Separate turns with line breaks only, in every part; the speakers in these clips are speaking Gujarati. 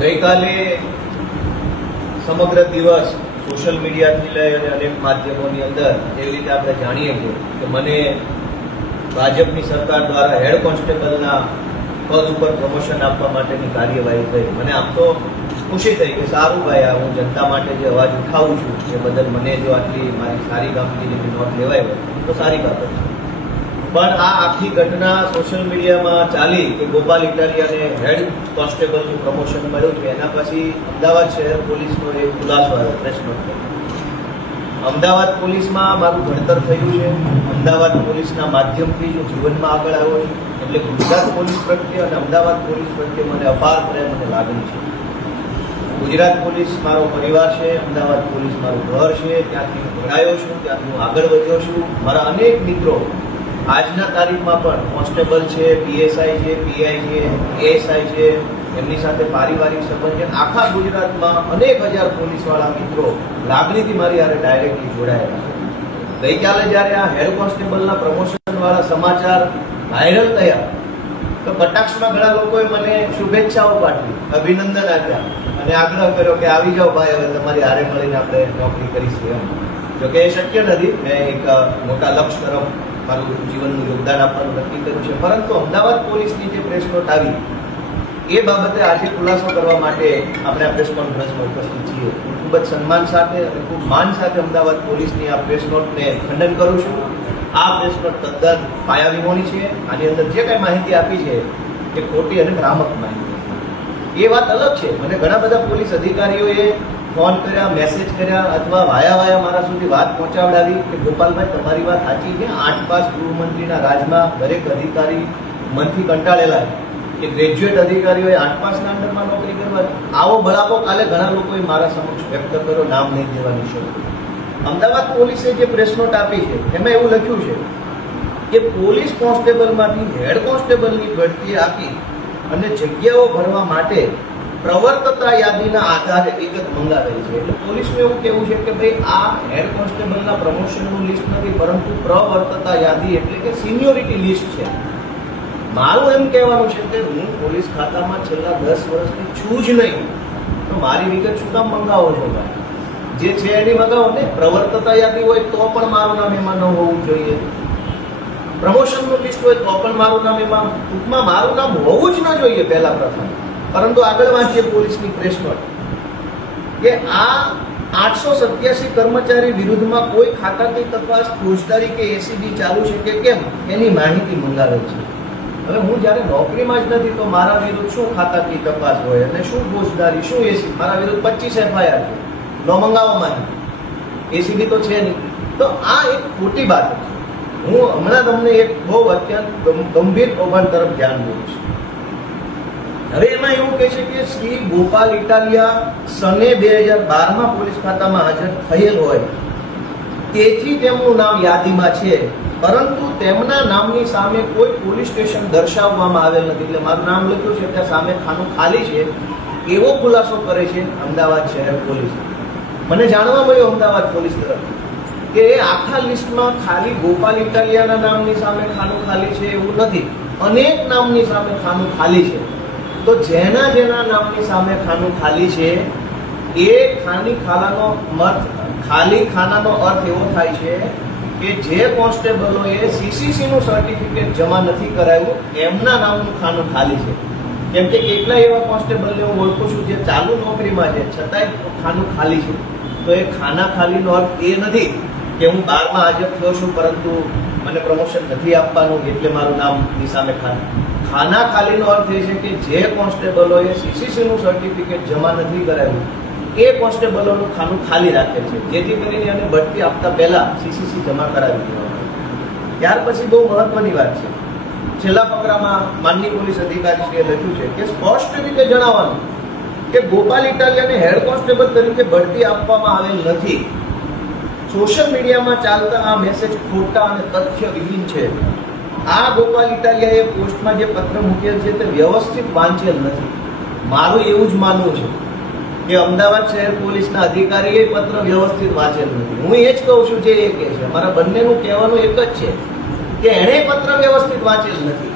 ગઈકાલે સમગ્ર દિવસ સોશિયલ મીડિયાથી લઈ અને અનેક માધ્યમોની અંદર એ રીતે આપણે જાણીએ છીએ કે મને ભાજપની સરકાર દ્વારા હેડ કોન્સ્ટેબલના પદ ઉપર પ્રમોશન આપવા માટેની કાર્યવાહી થઈ. મને આમ તો ખુશી થઈ કે સારું ભાઈ, આ હું જનતા માટે જે અવાજ ઉઠાવું છું એ બદલ મને જો આટલી મારી સારી કામગીરીની નોટ લેવાય તો સારી બાબત છે. પણ આ આખી ઘટના સોશિયલ મીડિયામાં ચાલી કે ગોપાલ ઇટાલિયાને હેડ કોન્સ્ટેબલનું પ્રમોશન મળ્યું છે એના પછી અમદાવાદ શહેર પોલીસનો એક ખુલાસો આવ્યો પ્રેસ અમદાવાદ પોલીસમાં મારું ભણતર થયું છે. અમદાવાદ પોલીસના માધ્યમથી હું જીવનમાં આગળ આવ્યો છું. એટલે ગુજરાત પોલીસ પ્રત્યે અને અમદાવાદ પોલીસ પ્રત્યે મને અપાર પ્રેમ અને લાગણી છે. ગુજરાત પોલીસ મારો પરિવાર છે, અમદાવાદ પોલીસ મારું ઘર છે. ત્યાંથી હું ભણાયો છું, ત્યાંથી હું આગળ વધ્યો છું. મારા અનેક મિત્રો આજના તારીખમાં પણ કોન્સ્ટેબલ છે, પીએસઆઈ છે, પીઆઈ છે, એએસઆઈ છે, એમની સાથે પારિવારિક સંબંધ છે. આખા ગુજરાતમાં અનેક હજાર પોલીસવાળા મિત્રો લાગણીથી મારી હારે ડાયરેક્ટલી જોડાયેલા છે. ગઈકાલે જ્યારે આ હેડ કોન્સ્ટેબલના પ્રમોશનવાળા સમાચાર વાયરલ થયા, તો કટાક્ષમાં ઘણા લોકોએ મને શુભેચ્છાઓ પાઠવી, અભિનંદન આપ્યા અને આગ્રહ કર્યો કે આવી જાઓ ભાઈ, હવે તમારી હારે મળીને આપણે નોકરી કરીશું એમ. જોકે એ શક્ય નથી, મેં એક મોટા લક્ષ્ય તરફ મારું જીવનનું યોગદાન આપવાનું નક્કી કર્યું છે. પરંતુ અમદાવાદ પોલીસની જે પ્રેસ નોટ આવી, એ બાબતે આજે ખુલાસો કરવા માટે આપણે આ પ્રેસ કોન્ફરન્સમાં ઉપસ્થિત છીએ. હું ખૂબ જ સન્માન સાથે અને ખૂબ માન સાથે અમદાવાદ પોલીસની આ પ્રેસ નોટને ખંડન કરું છું. આ પ્રેસ નોટ તદ્દન પાયાવિહોણી છે. આની અંદર જે કાંઈ માહિતી આપી છે, એ ખોટી અને ભ્રામક માહિતી. એ વાત અલગ છે. મને ઘણા બધા પોલીસ અધિકારીઓએ ફોન કર્યા મેસેજ કર્યા અથવા વાયા વાયા મારા સુધી વાત પહોંચાડાવી કે ગોપાલભાઈ, તમારી વાત સાચી છે. આઠ પાસ ગૃહમંત્રીના રાજમાં દરેક અધિકારી મનથી કંટાળેલા કે ગ્રેજ્યુએટ અધિકારીઓએ આઠ પાસના અંડરમાં નોકરી કરવા આવો બળાપો કાલે ઘણા લોકોએ મારા સમક્ષ વ્યક્ત કર્યો. નામ નહીં દેવાની શરૂ અમદાવાદ પોલીસે જે પ્રેસ નોટ આપી છે, એમાં એવું લખ્યું છે કે પોલીસ કોન્સ્ટેબલમાંથી હેડ કોન્સ્ટેબલની ભરતી આપી અને જગ્યાઓ ભરવા માટે પ્રવર્તતા યાદીના આધારે વિગત મંગાવેલી છે. એટલે પોલીસનું એવું કેવું છે કે ભાઈ, આ હેડ કોન્સ્ટેબલના પ્રમોશનનું લિસ્ટ નથી, પરંતુ પ્રવર્તતા યાદી એટલે કે સિનિયોરિટી લિસ્ટ છે. મારું એમ કહેવાનું છે કે હું પોલીસ ખાતામાં છેલ્લા દસ વર્ષથી છું જ નહીં, તો મારી વિગત શું કામ મંગાવો છો ભાઈ? જે છે એની મંગાવો ને, પ્રવર્તતા યાદી હોય તો પણ મારું નામ એમાં ન હોવું જોઈએ. પ્રમોશનનું લિસ્ટ હોય તો પણ મારું નામ એમાં ટૂંકમાં મારું નામ હોવું જ ન જોઈએ પહેલા પ્રથમ. પરંતુ આગળ વાંચીએ પોલીસની પ્રેસ નોટ કે આ આઠસો સત્યાસી કર્મચારી વિરુદ્ધમાં કોઈ ખાતાની તપાસ ફોજદારી કે એસીબી ચાલુ છે કે કેમ, એની માહિતી મંગાવે છે. હવે હું જ્યારે નોકરીમાં જ નથી તો મારા વિરુદ્ધ શું ખાતાની તપાસ હોય અને શું ફોજદારી, શું એસી મારા વિરુદ્ધ પચીસ એફઆઈઆર છે. ન મંગાવવા માંગી એસીબી તો છે નહીં. તો આ એક ખોટી વાત હું હમણાં તમને એક બહુ અત્યંત ગંભીર કૌભાંડ તરફ ધ્યાન દઉં છું. હવે એમાં એવું કહે છે કે શ્રી ગોપાલ ઇટાલિયા સને બે હજાર બારમાં પોલીસ ખાતામાં હાજર થયેલ હોય. તેથી તેમનું નામ યાદીમાં છે. પરંતુ તેમના નામની સામે કોઈ પોલીસ સ્ટેશન દર્શાવવામાં આવેલ નથી. એટલે મારું નામ લખ્યું છે, ત્યાં સામે ખાનું ખાલી છે. એવો ખુલાસો કરે છે અમદાવાદ શહેર પોલીસ. મને જાણવા મળ્યું અમદાવાદ પોલીસ તરફ કે આખા લિસ્ટમાં ખાલી ગોપાલ ઇટાલિયાના નામની સામે ખાનું ખાલી છે એવું નથી. અનેક નામની સામે ખાનું ખાલી છે. તો જેના જેના નામની સામે ખાનું ખાલી છે, એ ખાની ખાનાનો મર્થ ખાલી ખાનાનો અર્થ એવો થાય છે કે જે કોન્સ્ટેબલોએ સીસીસીનું સર્ટિફિકેટ જમા નથી કરાવ્યું એમના નામનું ખાનું ખાલી છે. કેમ કે કેટલા એવા કોન્સ્ટેબલને હું ઓળખું છું જે ચાલુ નોકરીમાં છે, છતાંય ખાનું ખાલી છે. તો એ ખાના ખાલીનો અર્થ એ નથી કે હું બારમાં હાજર થયો છું, પરંતુ મને પ્રમોશન નથી આપવાનું, એટલે મારું નામની સામે ખાનું. ખાના ખાલીનો અર્થ એ છે કે જે કોન્સ્ટેબલોએ સીસીસીનું સર્ટિફિકેટ જમા નથી કરાવ્યું, એ કોન્સ્ટેબલોનું ખાનું ખાલી રાખે છે. જેથી કરીને એને બઢતી આપતા પહેલાં સીસીસી જમા કરાવી દેવામાં ત્યાર પછી બહુ મહત્વની વાત છે. છેલ્લા ફકરામાં માનની પોલીસ અધિકારીશ્રીએ લખ્યું છે કે સ્પષ્ટ રીતે જણાવવાનું કે ગોપાલ ઇટાલિયાને હેડ કોન્સ્ટેબલ તરીકે બઢતી આપવામાં આવેલ નથી. સોશિયલ મીડિયામાં ચાલતા આ મેસેજ ખોટા અને તથ્ય વિહીન છે. આ ગોપાલ ઇટાલિયાએ પોસ્ટમાં જે પત્ર મૂકેલ છે તે વ્યવસ્થિત વાંચેલ નથી. મારું એવું જ માનવું છે કે અમદાવાદ શહેર પોલીસના અધિકારીએ પત્ર વ્યવસ્થિત વાંચેલ નથી. હું એ જ કહું છું જે એ કહે છે. મારા બંનેનું કહેવાનું એક જ છે કે એણે પત્ર વ્યવસ્થિત વાંચેલ નથી.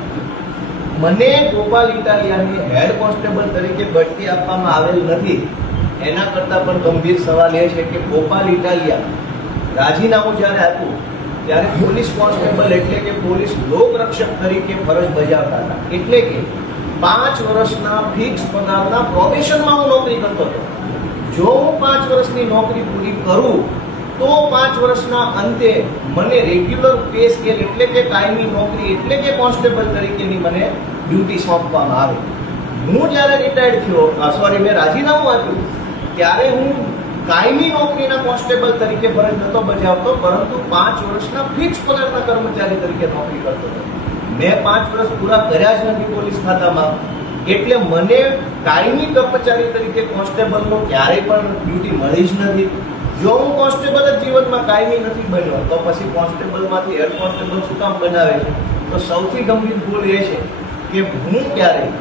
મને ગોપાલ ઇટાલિયાની હેડ કોન્સ્ટેબલ તરીકે બઢતી આપવામાં આવેલ નથી. એના કરતાં પણ ગંભીર સવાલ એ છે કે ગોપાલ ઇટાલિયા રાજીનામું જ્યારે આપ્યું, ત્યારે પોલીસ કોન્સ્ટેબલ એટલે પોલીસ લોકરક્ષક તરીકે ફરજ બજાવતા હતા. એટલે કે પાંચ વર્ષના ફિક્સ પગારના પ્રોબેશનમાં હું નોકરી કરતો હતો. જો હું પાંચ વર્ષની નોકરી પૂરી કરું, તો પાંચ વર્ષના અંતે મને રેગ્યુલર પે સ્કેલ એટલે કે કાયમી નોકરી એટલે કે કોન્સ્ટેબલ તરીકેની મને ડ્યુટી સોંપવામાં આવે. હું જ્યારે રિટાયર્ડ થયો સોરી મેં રાજીનામું આપ્યું, ત્યારે હું કાયમી કોન્સ્ટેબલ તરીકે ફરજ નહોતો બજાવતો, પરંતુ પાંચ વર્ષના ફિક્સ પગારના કર્મચારી તરીકે નોકરી કરતો હતો. મેં પાંચ વર્ષ પૂરા કર્યા જ નથી પોલીસ ખાતામાં. એટલે મને કાયમી કર્મચારી તરીકે કોન્સ્ટેબલનો ક્યારેય પણ ડ્યુટી મળી જ નથી. જો હું કોન્સ્ટેબલ જ જીવનમાં કાયમી નથી બન્યો, તો પછી કોન્સ્ટેબલમાંથી હેડ કોન્સ્ટેબલ શું કામ બનાવે છે? તો સૌથી ગંભીર ભૂલ એ છે કે હું ક્યારેય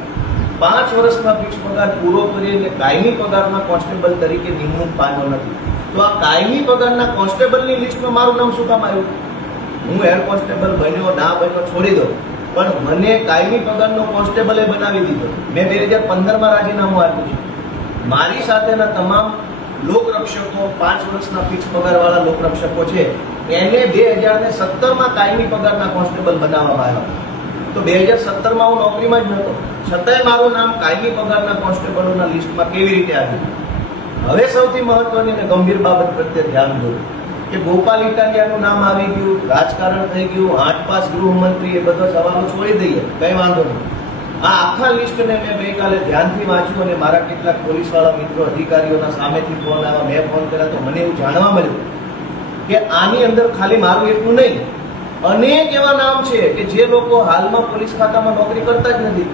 પાંચ વર્ષમાં ફિક્સ પગાર પૂરો કરીને કાયમી પગારના કોન્સ્ટેબલ તરીકે નિમણૂક પામ્યો નથી. તો આ કાયમી પગારના કોન્સ્ટેબલની લિસ્ટમાં મારું નામ શું કામ આવ્યું? હું હેડ કોન્સ્ટેબલ બન્યો, ના બન્યો, છોડી દો પણ મને કાયમી પગારનો કોન્સ્ટેબલે બનાવી દીધો. મેં બે હજાર પંદરમાં રાજીનામું આપ્યું છે. મારી સાથેના તમામ લોકરક્ષકો, પાંચ વર્ષના ફિક્સ પગારવાળા લોકરક્ષકો છે, એને બે હજાર ને સત્તરમાં કાયમી પગારના કોન્સ્ટેબલ બનાવવામાં આવ્યા. તો બે હજાર સત્તરમાં હું નોકરીમાં જ નહોતો છતાંય મારું નામ કાયમી પગારના કોન્સ્ટેબલોના લિસ્ટમાં કેવી રીતે આવ્યું? હવે સૌથી મહત્વની અને ગંભીર બાબત પ્રત્યે ધ્યાન દો કે ગોપાલ ઇટાલિયાનું નામ આવી ગયું, રાજકારણ થઈ ગયું આઠ પાસ ગૃહમંત્રી એ બધો સવાલો છોડી દઈએ, કઈ વાંધો નહીં. આ આખા લિસ્ટને મેં ગઈકાલે ધ્યાનથી વાંચ્યું અને મારા કેટલાક પોલીસવાળા મિત્રો, અધિકારીઓના સામેથી ફોન આવ્યા, મેં ફોન કર્યા તો મને એવું જાણવા મળ્યું કે આની અંદર ખાલી મારું એટલું નહીં, અનેક એવા નામ છે કે જે લોકો હાલમાં પોલીસ ખાતામાં નોકરી કરતા જ નથી.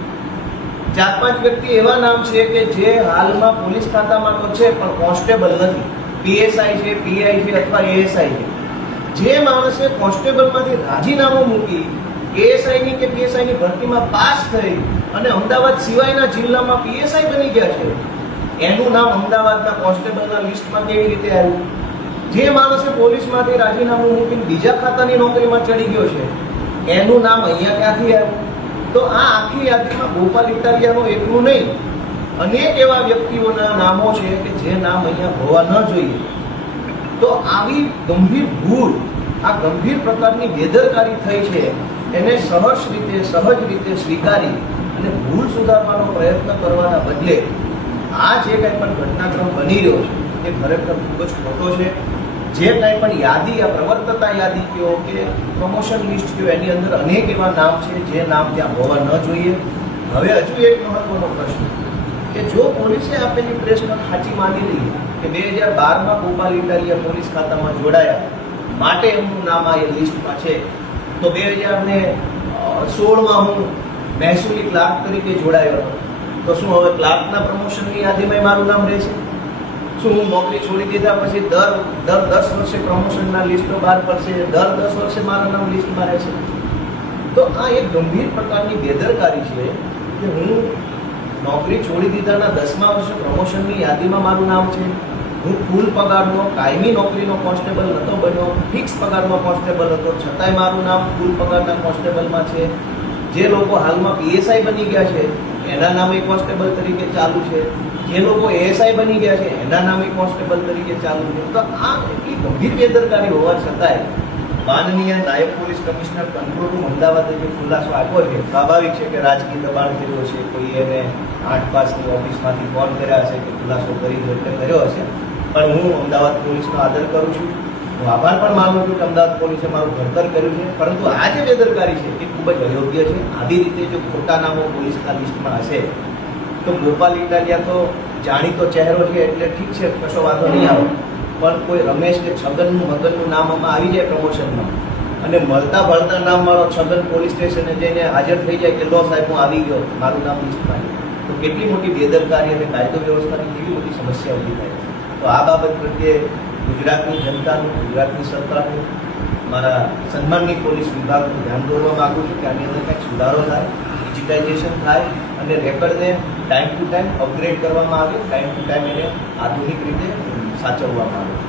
ચાર પાંચ વ્યક્તિ એવા નામ છે કે જે હાલમાં પોલીસ ખાતામાં તો છે, પણ કોન્સ્ટેબલ નથી. પીએસઆઈ છે, પીઆઈ છે અથવા એએસઆઈ છે. જે માણસે કોન્સ્ટેબલમાંથી રાજીનામું મૂકી, એએસઆઈ ની કે પીએસઆઈ ની ભરતીમાં પાસ થઈ અને અમદાવાદ સિવાયના જિલ્લામાં પીએસઆઈ બની ગયા છે, એનું નામ અમદાવાદના કોન્સ્ટેબલના લિસ્ટમાં કેવી રીતે આવ્યું? જે માણસે પોલીસમાંથી રાજીનામું મૂકીને બીજા ખાતાની નોકરીમાં ચડી ગયો છે, એનું નામ અહીંયા ક્યાંથી આવ્યું? તો આ આખી યાદીમાં ગોપાલ ઇટાલિયાનું એકલું નહીં, અનેક એવા વ્યક્તિઓના નામો છે કે જે નામ અહીંયા હોવા ન જોઈએ. તો આવી ગંભીર ભૂલ, આ ગંભીર પ્રકારની બેદરકારી થઈ છે, એને સહજ રીતે સહજ રીતે સ્વીકારી અને ભૂલ સુધારવાનો પ્રયત્ન કરવાના બદલે, આ જે કંઈ પણ ઘટનાક્રમ બની રહ્યો છે, એ ખરેખર ખૂબ જ ખોટો છે. જે કાંઈ પણ યાદી આ પ્રવર્તતા યાદી કયો કે પ્રમોશન લિસ્ટ કયો, એની અંદર અનેક એવા નામ છે જે નામ ત્યાં હોવા ન જોઈએ. હવે હજુ એક મહત્વનો પ્રશ્ન કે જો પોલીસે આપેલી પ્રેસમાં ખાંચી માની લઈએ કે બે હજાર બારમાં ગોપાલ ઇટાલિયા પોલીસ ખાતામાં જોડાયા, માટે એમનું નામ આ એ લિસ્ટમાં છે, તો બે હજાર ને સોળમાં હું મહેસૂલી ક્લાર્ક તરીકે જોડાયો હતો. તો શું હવે ક્લાર્કના પ્રમોશનની યાદીમાં મારું નામ રહેશે? શું હું નોકરી છોડી દીધા પછી દર દર દસ વર્ષે પ્રમોશનના લિસ્ટો બહાર પડશે, દર દસ વર્ષે મારું નામ લિસ્ટમાં રહેશે તો આ એક ગંભીર પ્રકારની બેદરકારી છે કે હું નોકરી છોડી દીધાના દસમા વર્ષે પ્રમોશનની યાદીમાં મારું નામ છે. હું ફૂલ પગારનો, કાયમી નોકરીનો કોન્સ્ટેબલ નહોતો બન્યો ફિક્સ પગારનો કોન્સ્ટેબલ હતો, છતાંય મારું નામ ફૂલ પગારના કોન્સ્ટેબલમાં છે. જે લોકો હાલમાં પીએસઆઈ બની ગયા છે, એના નામે કોન્સ્ટેબલ તરીકે ચાલુ છે. જે લોકો એએસઆઈ બની ગયા છે એના નામે કોન્સ્ટેબલ તરીકે ચાલુ છે તો આ એટલી ગંભીર બેદરકારી હોવા છતાંય માનનીય નાયબ પોલીસ કમિશનર કંટ્રોલરૂમ અમદાવાદે જે ખુલાસો આપ્યો છે, સ્વાભાવિક છે કે રાજકીય દબાણ કર્યો છે, કોઈ એને આઠ પાસની ઓફિસમાંથી ફોન કર્યા હશે કે ખુલાસો કરી દો એટલે કર્યો હશે. પણ હું અમદાવાદ પોલીસનો આદર કરું છું. હું આભાર પણ માનું છું કે અમદાવાદ પોલીસે મારું ઘડતર કર્યું છે. પરંતુ આ જે બેદરકારી છે, એ ખૂબ જ અયોગ્ય છે. આવી રીતે જો ખોટા નામો પોલીસના લિસ્ટમાં હશે તો ગોપાલ ઇટાલિયા તો જાણીતો ચહેરો છે એટલે ઠીક છે, કશો વાંધો નહીં આવે. પણ કોઈ રમેશ કે છગનનું મગનનું નામ આમાં આવી જાય પ્રમોશનમાં. અને મળતા ભળતા નામ મારો છગન પોલીસ સ્ટેશને જઈને હાજર થઈ જાય કે, લો સાહેબ, હું આવી ગયો. મારું નામ લિસ્ટમાં તો કેટલી મોટી બેદરકારી અને કાયદો વ્યવસ્થાની કેવી મોટી સમસ્યા ઊભી થાય તો આ બાબત પ્રત્યે ગુજરાતની જનતાનું, ગુજરાતની સરકારનું, મારા સન્માનની પોલીસ વિભાગનું ધ્યાન દોરવા માગું છું કે આની અંદર કંઈક સુધારો થાય, ડિજિટાઇઝેશન થાય અને રેકર્ડને ટાઈમ ટુ ટાઈમ અપગ્રેડ કરવામાં આવે, ટાઈમ ટુ ટાઈમ એને આધુનિક રીતે સાચવવામાં આવે.